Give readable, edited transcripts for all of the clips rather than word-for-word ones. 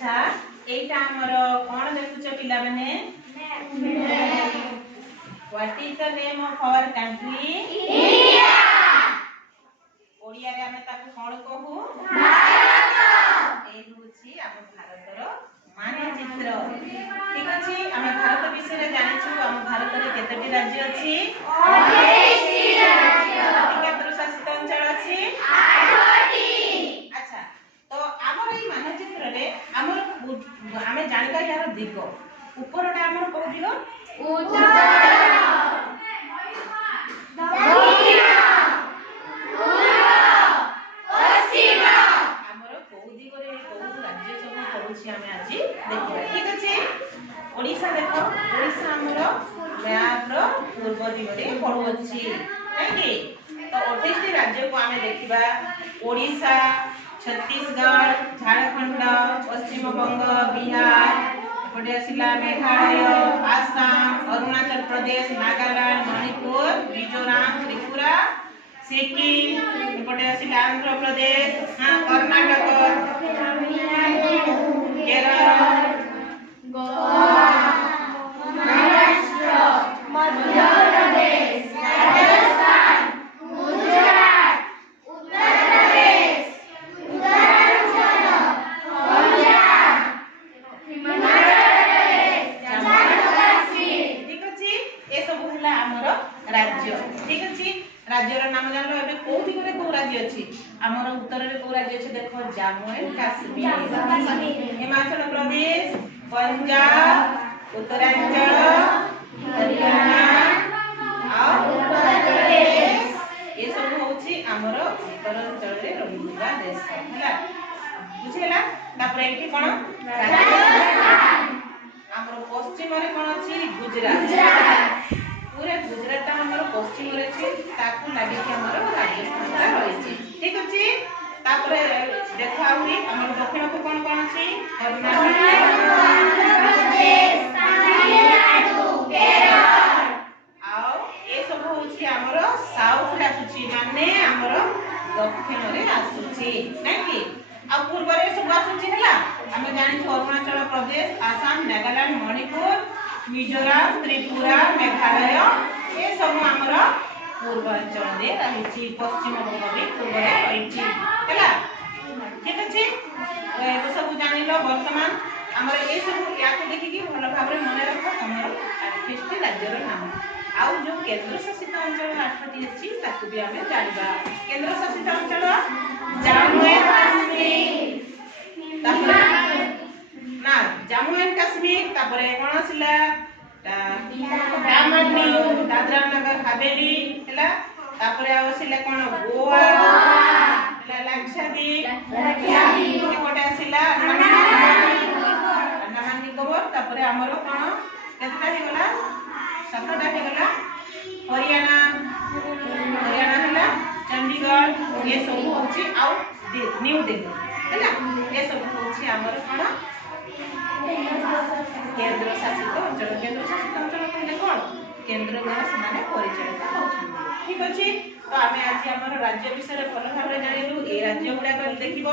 अच्छा एटा हमर कोन देखुछ पिला माने what is the name of our country India Odia रे हमें ताको कोन कहू भारत ए होची हम भारतर मानचित्र ठीक अछि हमें भारत विषय रे जानिछु हम भारत रे केतेटी राज्य अछि 28 टी राज्य केंद्र शासित अंचल अछि 8टी अच्छा तो हमर ई मानचित्र रे हमर हमें जानकारी यार दिग ऊपरटा हमर को दियो उत्तर दक्षिण पूर्व पश्चिम हमर को दिग रे को राज्य सब पडुछि हमें आज देखिबा ठीक अछि ओडिसा देखो ओडिसा हमर मैप रो पूर्व दिग रे पडुछि काहे तो 28 टी राज्य को हमें देखिबा ओडिसा छत्तीसगढ़ झारखंड पश्चिम बंग बिहार एपटे आसिला मेघालय आसाम अरुणाचल प्रदेश नागालैंड मणिपुर मिजोरम त्रिपुरा सिक्किम एपटे आसिला आंध्र प्रदेश कर्नाटक केरल गोवा महाराष्ट्र मध्य प्रदेश राजस्थान गुजरात उत्तर प्रदेश उत्तरांचल पंजाब हिमाचल प्रदेश जम्मू काश्मीर ठीक अछि ए सब होला हमर राज्य ठीक अछि राज्यर नाम जानलो एबे कोठी करे को राज्य अछि हमर उत्तर रे को राज्य अछि देखो जम्मू एंड काश्मीर हिमाचल प्रदेश पंजाब उत्तरांचल हरियाणा और उत्तर प्रदेश ए सब होछि हमर उत्तरांचल रे रहुवा देश हैला बुझेला तापर एठी कोन राजस्थान हमर पश्चिम रे कोन अछि गुजरात पूरे गुजरात हमर पश्चिम रे अछि ताकू लागि कि हमर राजस्थान रा रहिछि ठीक अछि तापर देखा हुई हमर दक्षिण को कोन कोन अछि कर्नाटक प्रदेश तमिलनाडु केरल आ ए सब होछि हमर साउथ रे आसुछि माने हमर दक्षिण रे आसुछि नै कि आ पूर्व रे सब आसुछि हला हमें जानि छु अरुणाचल प्रदेश आसाम नागालैंड मणिपुर मिजोरम त्रिपुरा मेघालय ए सब हमर पूर्वांचल रे रहिछि पश्चिम बंग भी पूर्व रे रहिछि हला ठीक अछि ए सब जानिलो वर्तमान हमर ए सब या को देखि कि भलो भाबरे मने रख हमर 28 राज्यर नाम आउ जो केंद्र शासित अंचल 8टी अछि ताकू भी हमें जानिबा केंद्र शासित अंचल जम्मू एंड काश्मीर तापर ना जम्मू एंड काश्मीर तापर कोन आसिला दामन दीव दादरा नगर हवेली हला तापर आसिला कोन गोवा हला लक्षद्वीप कोटा आसिला अंडमान निकोबर तापर हमरो कोन केतटा हे गला 7टा हे गला हरियाणा हला चंडीगढ़ ये सब होछि आ न्यू दिल्ली हला ये सब होछि हमर कोन केंद्र शासित अंचल कहले कोन केंद्र द्वारा समाने परिचालित होछन ठीक अछि तो हमें आज हमर राज्य विषय रे भलो भाबरे जानिलु ए राज्य गुडा कर देखिबो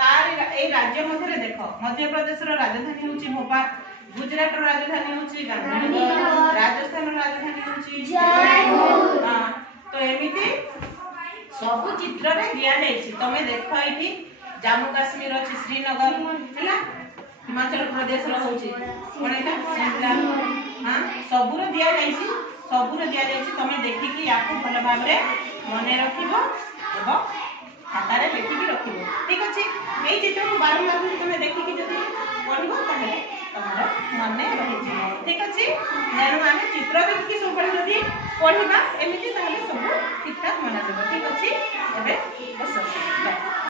तार ए राज्य मध्ये देखो मध्य प्रदेश रो राजधानी होछि भोपाल गुजरात रो राजधानी होछि गांधीनगर राजस्थान रो राजधानी होछि जयपुर हां तो एमिति सब चित्र रे दिया जायछि तमे देखो एठी जम्मू काश्मीर अछि श्रीनगर हैला हिमाचल प्रदेश रो होछि कोनटा शिमला हां सबुर दिया जायछि तमे देखि कि याको भलो भाबरे मने रखिबो एवं खाता रे लिखि कि रखिबो ठीक अछि एई चित्र को बारंबार तमे देखि कि जदी पढिबो ताहे तमरो मने रहि जिवो ठीक अछि जेनु आमे चित्र देखि सब जदी पढिबा एमिति ताहे सब ठीक ठाक मने देबो ठीक अछि एबे बस